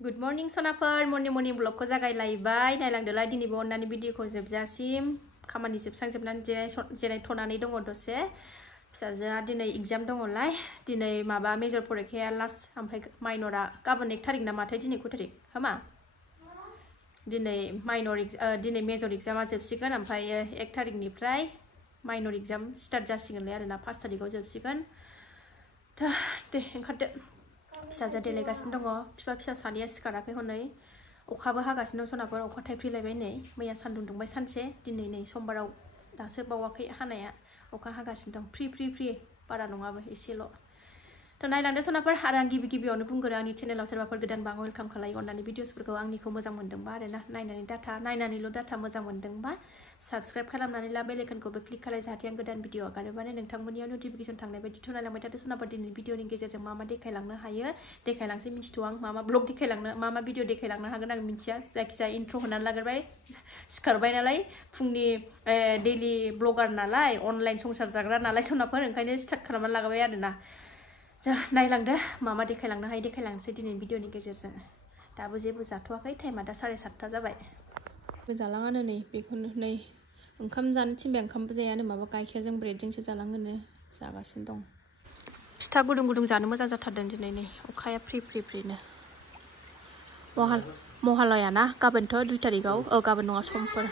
Good morning sonaफोर morning ब्लगखौ जागायलायबाय नायलांदोलाय दिनैबो अननानै भिडिअखौ जोबजासिम खामानि जोबस्रांजोबनानै जिरायथ'नानै दङ दसे फिसाजोआ दिनै एग्जाम दङलाय दिनै माबा मेजर फरिखाया लास्ट ओमफ्राय माइनरा गाबोन 1 तारिख ना माथाय दिनै क' तारिख हामा दिनै दिनै मेजर एग्जामा जोबसिगोन ओमफ्राय 1 तारिखनिफ्राय माइनर एग्जाम स्टार्ट जासिगोनलाय आरोना 5 तारिखआव जोबसिगोन दे ओंखारदो फिसाजोआ देलायगासिनो दङ फिसा सानैया सिखाराखै हनै अखाबो हागासिनो दं सोनाफोर अखा थाइफ्रिलायबाय नै मैया सान्दुं दुंबाय सानसे दिनै नै समबाराव दासो बावाखै हानाया अखा हागासिनो दं फ्रि बारा नङाबो एसेल' नायलांदो सोनाफोर आरो आं गिबियावनो बुंगोरो आंनि चेनेलाव सोरबाफोर गोदानबा वेलकाम खालायो अननानै भिडिअसफोरखौ आंनिखौ मोजां मोनदोंबा आरोना नायनानैल' डाटा मोजां मोनदोंबा साबस्क्राइब खालामनानै ला बेल आइकनखौबो क्लिक खालाय जाहाथे आं गोदान भिडिअ आगारोबानो नोंथांमोननियाव नटिफिकेसन थांनाय बायदि नायलांबाय थादो सोनाफोर दिनै भिडिअनि गेजेरजों मा देखायलांनो हायो देखायलांसै मिन्थिथ'आ आं मा ब्लग देखायलांनो मा भिडिअ देखायलांनो हागोन आं मिन्थिया जायखिजाया इन्ट्र' होनानै लाग्रोबाय सिखारबाय नालाय फुंनि डेइलि ब्लगार नालाय अनलाइन संसार जाग्रा नालाय सोनाफोर ओंखायनो स्टार्ट खालामनानै लागाबाय आरोना नायलांदो मा देखायलांनो हायो देखायलांसै दिनैनि भिडिअनि गेजेरजों दाबो जेबो जाथ'वाखै टाइमा दा 7:30 जाबाय जालाङानो नै बेखौनो नै ओंखाम जानो थिनबाय ओंखामबो जायानो माबा गाइखेरजों ब्रेडजोंसो जालाङोनो जागासिनो दं फिथा गुदुं जानो मोजां जाथारदों दिनै नै अखाया फ्रिनो महालया ना गाबोनथ' 2 तारिखआव गाबोन नङा समफोर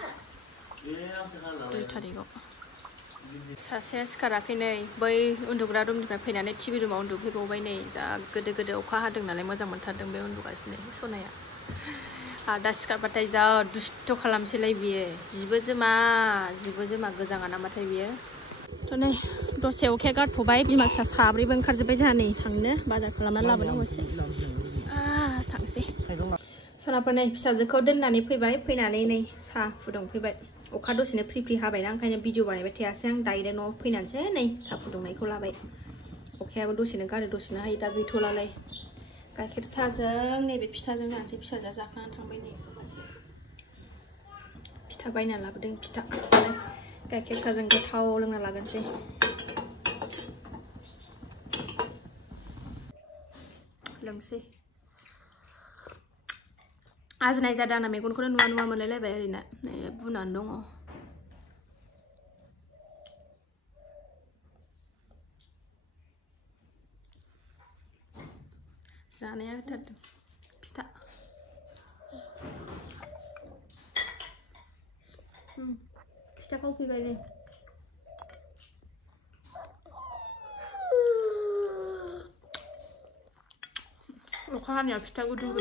2 तारिखआव सासेया सिखाराखै नै बै उन्दुग्रा रुमनिफ्राय फैनानै टिभि रुमाव उन्दुफैबावबाय नै जा गोदो अखा हादों नालाय मोजां मोनथारदों बे उन्दुगासिनो सनाया आरो दा सिखारबाथाय जा दुस्थ' खालामसैलाय बियो जिबो जोमा गोजाङा नामाथाय बियो नै दसे अखाया गारथ'बाय बिमा फिसा साब्रैबो ओंखारजोब्बाय जोंहा नै थांनो बाजार खालामनानै लाबोनांगौ एसे थांसै सनाफोर नै फिसाजोखौ दोननानै फैनानै नै साहा फुदुंफैबाय अखा दसेनो फ्रि हाबायना ओंखायनो भिडिअ बानायबाय थायासै आं डाइरेक्ट न'आव फैनानैसो नै साहा फुदुंनायखौ लाबाय अखायाबो दसेनो गारो दसेनो हायो दा गैथ'लालाय गाइखेर साहाजों नैबे फिथाजों जानोसै फिसाजोआ जाखांनानै थांबाय नै फिथा बायना लाबोदों फिथा गाइखेर साहाजों गोथाव लोंना लागोनसै लोंसै आजनाय जादों आंना मेगनखौनो नुवा मोनलायलायबाय ओरैनो बुनानै दङ जानाया होथारदों फिथा फिथाखौ फैबाय नै अखा हानायाव फिथा गुदुं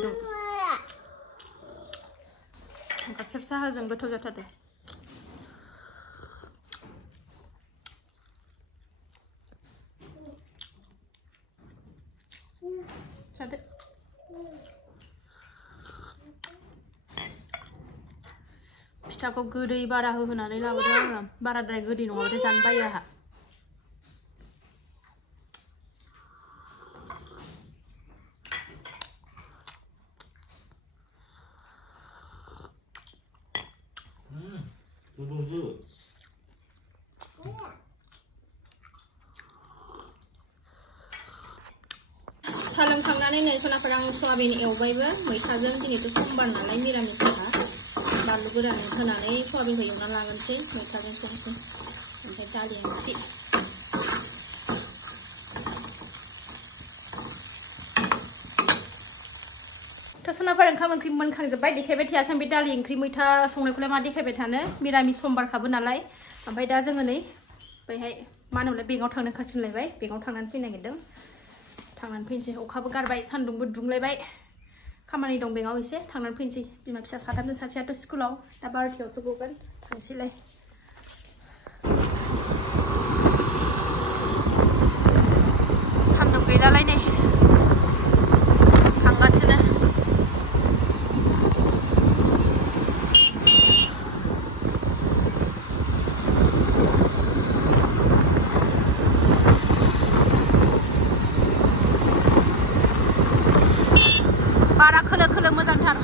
गाइखेर साहाजों गोथाव जाथारदों जादो फिथाखौ गोदै बारा होनानै लाबोदों आङो बाराद्राय गोदै नङाबाथाय जानो बायो आंहा साहा लोंखांनानै नै सनाफोर आं सयाबिन एवबायबो मैथाजों दिनैथ' समबार नालाय मिरामिस जोंहा बानलु गोरान होनानै सयाबिनखौ एवना लागोनसै मैथाजों संसै ओमफ्राय दालि ओंख्रि सनाफोर ओंखाम ओंख्रि मोनखांजोब्बाय देखायबाय थायासै आं बे दालि ओंख्रि मैथा संनायखौलाय मा देखायबाय थानो मिरामिस समबारखाबो नालाय ओमफ्राय दा जोङो नै बैहाय मा होनोमोनलाय बेंकआव थांनो ओंखारफिनलायबाय बेंकआव थांनानै फैनो नागिरदों थांनानै फैनोसै अखाबो गारबाय सान्दुंबो दुंलायबाय खामानि दं बेंकआव एसे थांनानै फैनोसै बिमा फिसा साथामजों सासेयाथ' स्कुलाव दा 12थायावसो गगोन थांसैलाय सान्दुं गैलालाय नै थांगासिनो बारा खोलो मोजांथार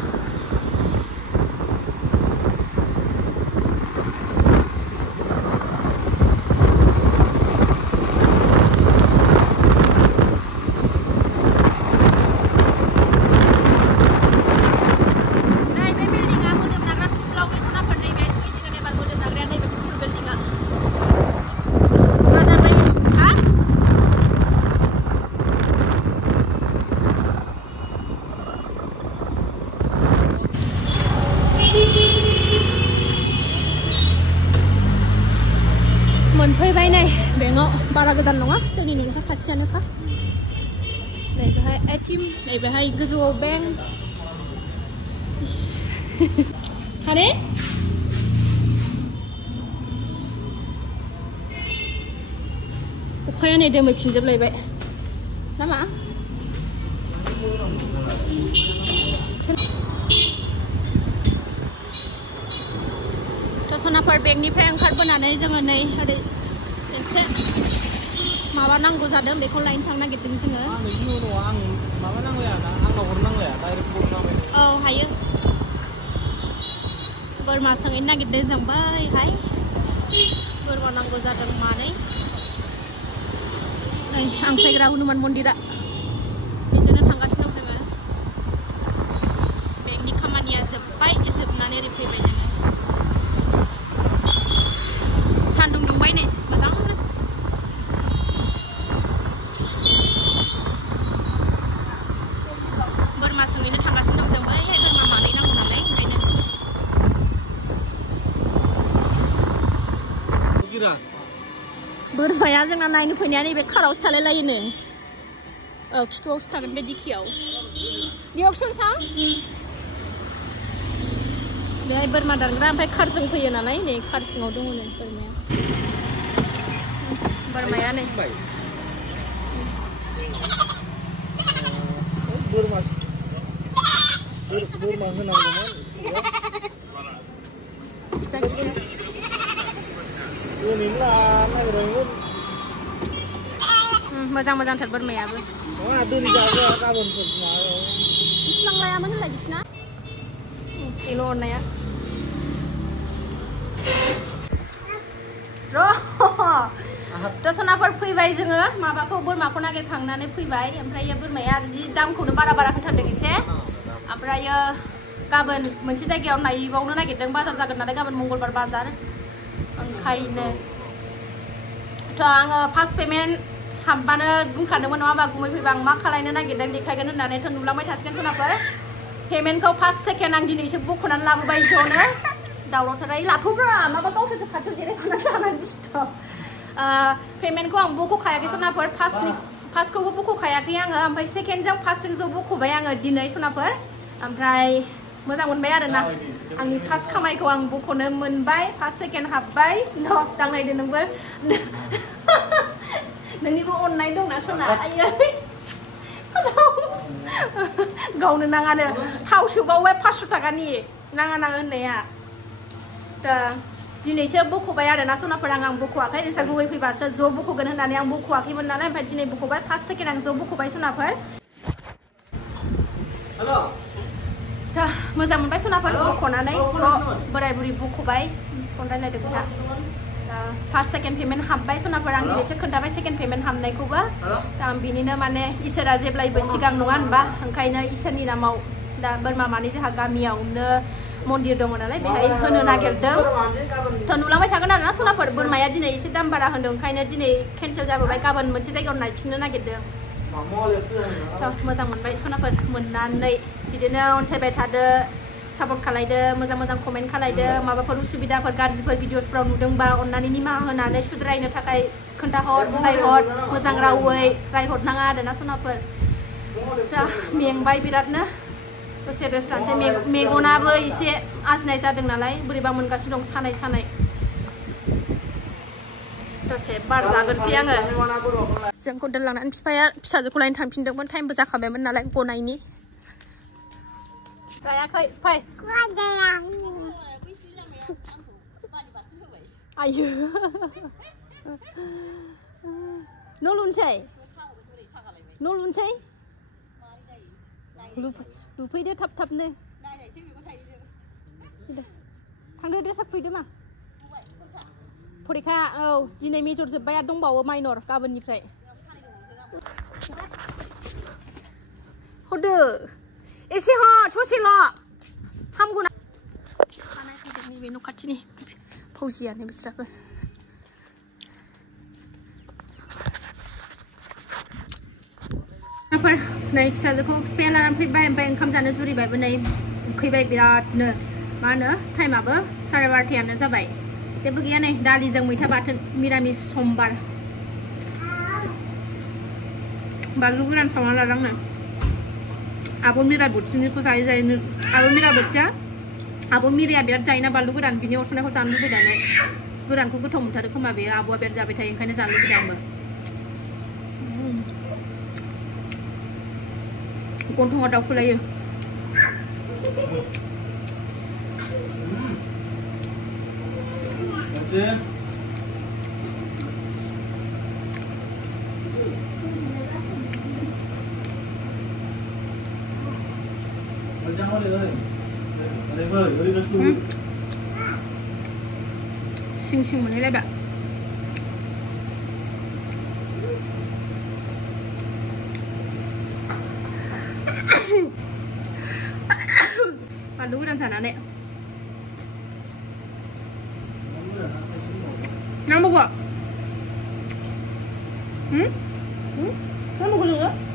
बारा गोजान नङा जोंनि न'निफ्राय खाथियानोखा नैबेहाय ATM नैबेहाय गोजौआव बेंक हारे अखाया नै दोमैफिनजोबलायबाय नामा सनाफोर बेंकनिफ्राय ओंखारबोनानै जोङो नै ओरै एसे माबा नांगौ जादों बेखौ लायनो थांनो नागिरदों जोङो औ हायो बोरमा सोंहैनो नागिरदों जों बैहाय बोरमा नांगौ जादों मानै नै आं फैग्रा हनुमान मन्दिरा बेजोंनो थांगासिनो दं जोङो बेंकनि खामानिया जोब्बाय जोबनानै ओरै फैबाय जोङो सान्दुं दुंबाय नै मोजांनो बोरमा सोंहैनो थांगासिनो दं जों बैहाय बोरमा मानै नांगौ नालाय ओंखायनो बोरमाया जोंना नायनो फैनाया नैबे खारावसो थालाय लायोनो औ खिथुआवसो थागोन बे दिखियाव बेयाव सोंसां बेहाय बोरमा दानग्रा ओमफ्राय खारजों फैयो नालाय नै खार सिङाव दङ नै बोरमाया नै बोरमा होनांगौमोन जायखिजाया मोजां मोजांथार बोरमायाबो बिसिबां लायामोन होनलाय बिसिना एल' अरनाया दसनाफोर फैबाय जोङो माबाखौ बोरमाखौ नागिरखांनानै फैबाय ओमफ्राय बोरमाया जि दामखौनो बारा होथारदों एसे ओमफ्रायो गाबोन मोनसे जायगायाव नायबावनो नागिरदों बाजार जागोन नालाय गाबोन मंगलबार बाजार ओंखायनो थ' आङो फार्स्ट पेमेन्ट हाबबानो बुंखादोंमोन नङा होमबा गुमै फैबा आं मा खालायनो नागिरदों देखायगोन होननानै थ' नुलांबाय थासिगोन सनाफोर पेमेन्टखौ फार्स्ट सेकेन्ड आं दिनैसो बख'नानै लाबोबाय ज'नो दावरावथाराय लाथ'ब्रा माबा गावसोरसो खाथियाव जिरायख'नानै जानानै दिसथाब पेमेन्टखौ आं बख'खायाखै सनाफोर फार्स्टखौबो बख'खायाखै आङो ओमफ्राय सेकेन्डजों फार्स्टजों ज' बख'बाय आङो दिनै सनाफोर ओमफ्राय मोजां मोनबाय आरोना आंनि फार्स्ट खामायखौ आं बख'नो मोनबाय फार्स्ट सेकेन्ड हाबबाय दांनायदो नोंबो नोंनिबो अननाय दंना सना आयै गावनो नाङानो थाव सोबावबाय 500 थाखानि नाङा होननाया दा दिनैसो बख'बाय आरोना सनाफोर आं बख'वाखै नोंस्रा गुबै फैबासो ज' बख'गोन होननानै आं बख'वाखैमोन नालाय ओमफ्राय दिनै बख'बाय फार्स्ट सेकेन्ड आं ज' बख'बाय सनाफोर दा मोजां मोनबाय सनाफोर बख'नानै ज' बोराय बुरि बख'बाय फन रायलायदों बिहा फार्स्ट सेकेन्ड पेमेन्ट हाबबाय सनाफोर आं दिनैसो खोन्थाबाय सेकेन्ड पेमेन्ट हाबनायखौबो दा आं बिनिनो माने इसोरा जेब्लायबो सिगां नङा होनबा ओंखायनो इसोरनि नामाव दा बोरमा मानै जोंहा गामियावनो मन्दिर दङ नालाय बेहाय होनो नागिरदों थ' नुलांबाय थागोन आरोना सनाफोर बोरमाया दिनै एसे दाम बारा होनदों ओंखायनो दिनै केन्सेल जाबोबाय गाबोन मोनसे जायगायाव नायफिननो नागिरदों थ' मोजां मोनबाय सनाफोर मोननानै बिदिनो अनसायबाय थादो सापर्ट खालायदो मोजां कमेन्ट खालायदो माबाफोर उसुबिदाफोर गाज्रिफोर भिडिअसफ्राव नुदोंबा अननानै निमाहा होनानै सुद्रायनो थाखाय खोन्थाहर बुजायहर मोजां रावै रायहरनाङा आरोना सनाफोर दा मेंबाय बिरादनो दसे रेस्ट लानोसै मेगनाबो एसे आजिनाय जादों नालाय बोरैबा मोनगासिनो दं सानाय दसे बार जागोनसै आङो जोंखौ दोनलांनानै बिफाया फिसाजोखौ लायनो थांफिनदोंमोन टाइमबो जाखाबायमोन नालाय गनायनि जायाखै फै आयु न' लुनोसै लुफैदो थाबनो थांदो ड्रेसा फैदो मा फरिखा औ दिनै मेजर जोब्बाय आरो दंबावो माइनर गाबोननिफ्राय हरदो एसे ससेल' हामगौ ना नैबे न' खाथिनि फौजियानो बिस्राबो नै फिसाजोखौ बिफाया लानानै फैबाय ओमफ्राय ओंखाम जानो जुरिबायबो नै उखैबाय बिरादनो मा होनो टाइमाबो 12:30 जाबाय जेबो गैया नै दालिजों मैथा बाथोन मिरामिस समबार बानलु गोरान सावना लालांनो आब' मिरा बोथिनोखौ जायै जायैनो आब' मिरा बोथिया आब' मिराया बिराद जायोना बानलु गोरान बिनि अरस'नायखौ जानो लुबैनानै गोरानखौ गोथाव मोनथारो खोमा बेयो आब'आ बिराद जाबाय थायो ओंखायनो जानो लुबैदों आंबो गन्थङाव दावखोलायो Sing sing mana lagi? Balu dan sana nek. Nama gua? Nama gua juga?